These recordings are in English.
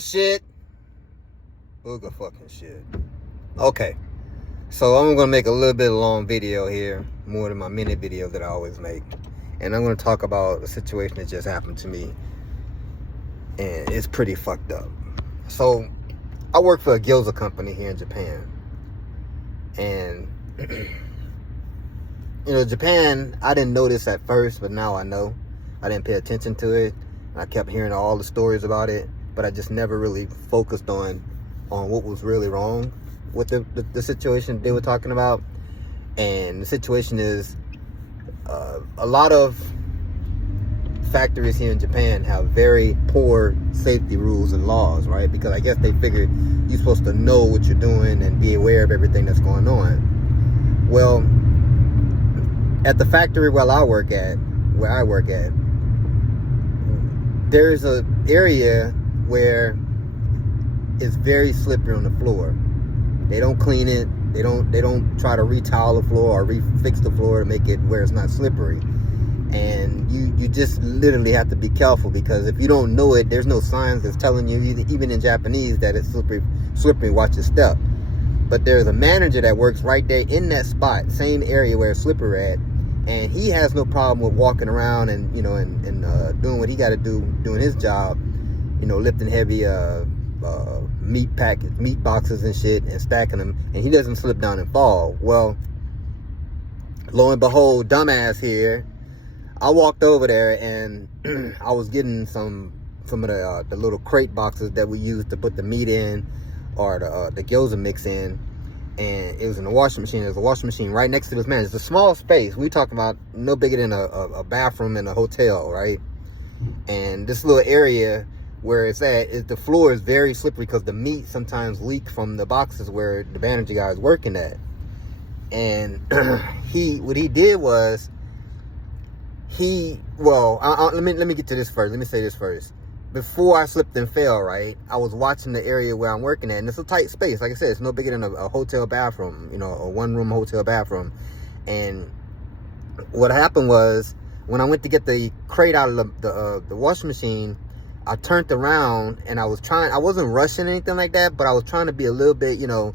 shit. Booga fucking shit. Okay. So I'm going to make a little bit of a long video here, more than my minute video that I always make. And I'm going to talk about a situation that just happened to me. And it's pretty fucked up. So I work for a gyoza company here in Japan. And, Japan, I didn't know this at first, but now I know. I didn't pay attention to it. I kept hearing all the stories about it, but I just never really focused on what was really wrong with the situation they were talking about. And the situation is a lot of factories here in Japan have very poor safety rules and laws, right? Because I guess they figure you're supposed to know what you're doing and be aware of everything that's going on. Well, at the factory where I work at, there's an area where it's very slippery on the floor. They don't clean it. They don't try to retile the floor or refix the floor to make it where it's not slippery. And you just literally have to be careful, because if you don't know it, there's no signs that's telling you, even in Japanese, that it's slippery, watch your step. But there's a manager that works right there in that spot, same area where it's slippery at, and he has no problem with walking around and doing what he got to do, doing his job, lifting heavy meat boxes and shit and stacking them, and he doesn't slip down and fall. Well, lo and behold, dumbass here, I walked over there and I was getting some of the little crate boxes that we use to put the meat in, or the gyoza mix in, and it was in the washing machine. There's a washing machine right next to this man. It's a small space. We talking about no bigger than a bathroom in a hotel, right? And this little area where it's at, the floor is very slippery because the meat sometimes leak from the boxes where the manager guy is working at. And what he did was, let me get to this first. Let me say this first. Before I slipped and fell, right, I was watching the area where I'm working at, and it's a tight space. Like I said, it's no bigger than a hotel bathroom, a one-room hotel bathroom. And what happened was, when I went to get the crate out of the washing machine, I turned around and I wasn't rushing anything like that, but I was trying to be a little bit, a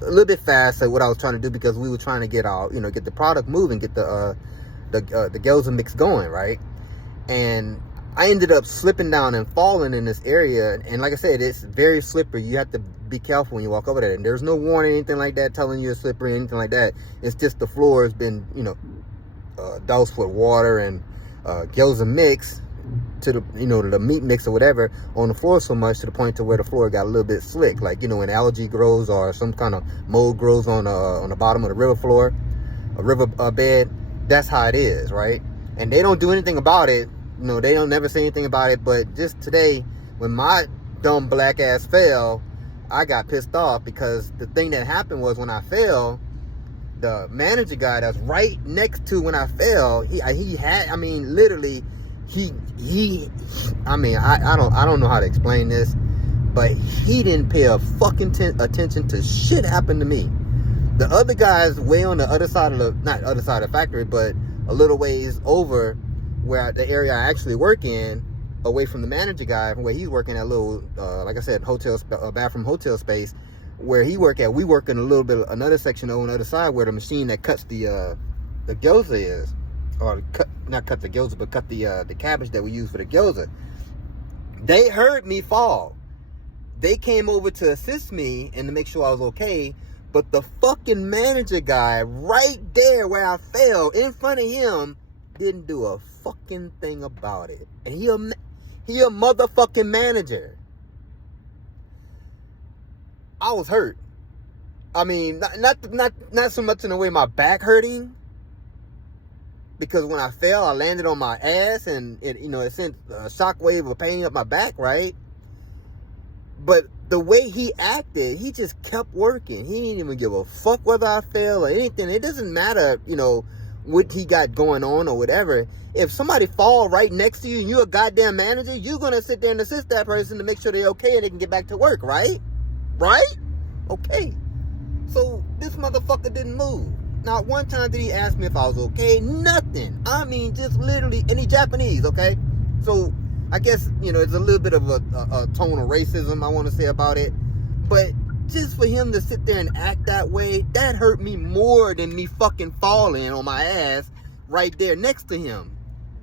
little bit fast at what I was trying to do, because we were trying to get get the product moving, get the gyoza mix going, right? And I ended up slipping down and falling in this area. And like I said, it's very slippery. You have to be careful when you walk over there. And there's no warning, anything like that, telling you it's slippery, anything like that. It's just the floor has been, doused with water and gyoza mix to the meat mix or whatever on the floor so much, to the point to where the floor got a little bit slick, like when algae grows or some kind of mold grows on the bottom of the river floor, a river bed. That's how it is, right? And they don't do anything about it. They don't never say anything about it. But just today, when my dumb black ass fell, I got pissed off, because the thing that happened was, when I fell, the manager guy that's right next to when I fell, I don't know how to explain this, but he didn't pay a fucking attention to shit happened to me. The other guy's way on the other side of not other side of the factory, but a little ways over where the area I actually work in, away from the manager guy, from where he's working at, little, like I said, bathroom hotel space, where he work at. We work in a little bit, another section on the other side, where the machine that cuts the gyoza is, or not cut the gyoza, but cut the cabbage that we use for the gyoza. They heard me fall. They came over to assist me and to make sure I was okay. But the fucking manager guy right there where I fell, in front of him, didn't do a fucking thing about it. And he a motherfucking manager. I was hurt. I mean, not so much in the way my back hurting, because when I fell, I landed on my ass, and it sent a shockwave of pain up my back, right? But the way he acted, he just kept working. He didn't even give a fuck whether I fell or anything. It doesn't matter, what he got going on or whatever. If somebody fall right next to you and you're a goddamn manager, you're going to sit there and assist that person to make sure they're okay and they can get back to work, right? Right? Okay. So this motherfucker didn't move. Not one time did he ask me if I was okay. Nothing. I mean, just literally, and he Japanese, okay? So I guess, it's a little bit of a tone of racism I want to say about it. But just for him to sit there and act that way, that hurt me more than me fucking falling on my ass right there next to him.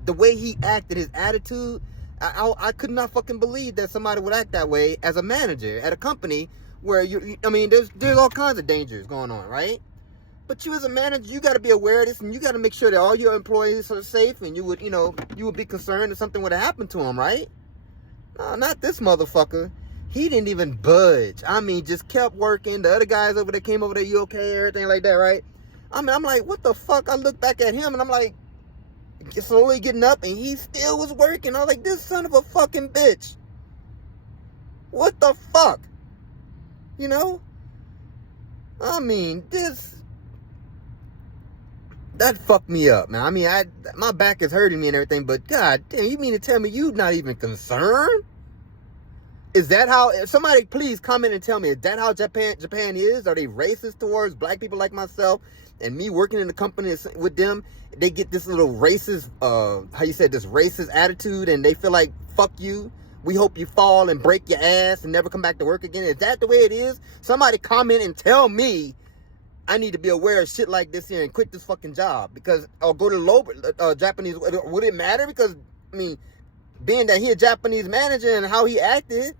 The way he acted, his attitude, I could not fucking believe that somebody would act that way as a manager at a company where there's all kinds of dangers going on, right? But you as a manager, you got to be aware of this, and you got to make sure that all your employees are safe, and you would be concerned if something would have happened to them, right? No, not this motherfucker. He didn't even budge. I mean, just kept working. The other guys over there came over there, you okay, everything like that, right? I mean, I'm like, what the fuck? I look back at him, and I'm like, slowly getting up, and he still was working. I was like, this son of a fucking bitch. What the fuck? I mean, that fucked me up, man. I mean, my back is hurting me and everything, but god damn, you mean to tell me you not even concerned? Is that how, somebody please comment and tell me, is that how Japan is? Are they racist towards black people like myself? And me working in the company with them, they get this little racist, this racist attitude, and they feel like, fuck you. We hope you fall and break your ass and never come back to work again. Is that the way it is? Somebody comment and tell me I need to be aware of shit like this here and quit this fucking job. Because, or go to low Japanese, would it matter? Because, I mean, being that he a Japanese manager and how he acted,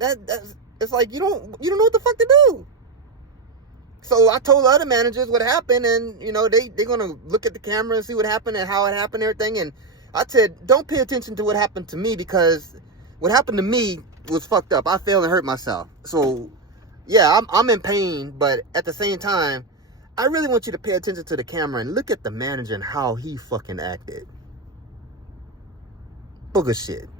it's like, you don't know what the fuck to do. So I told the other managers what happened, and, they're going to look at the camera and see what happened and how it happened and everything. And I said, don't pay attention to what happened to me, because what happened to me was fucked up. I failed and hurt myself. So, yeah, I'm in pain, but at the same time, I really want you to pay attention to the camera and look at the manager and how he fucking acted. Booger shit.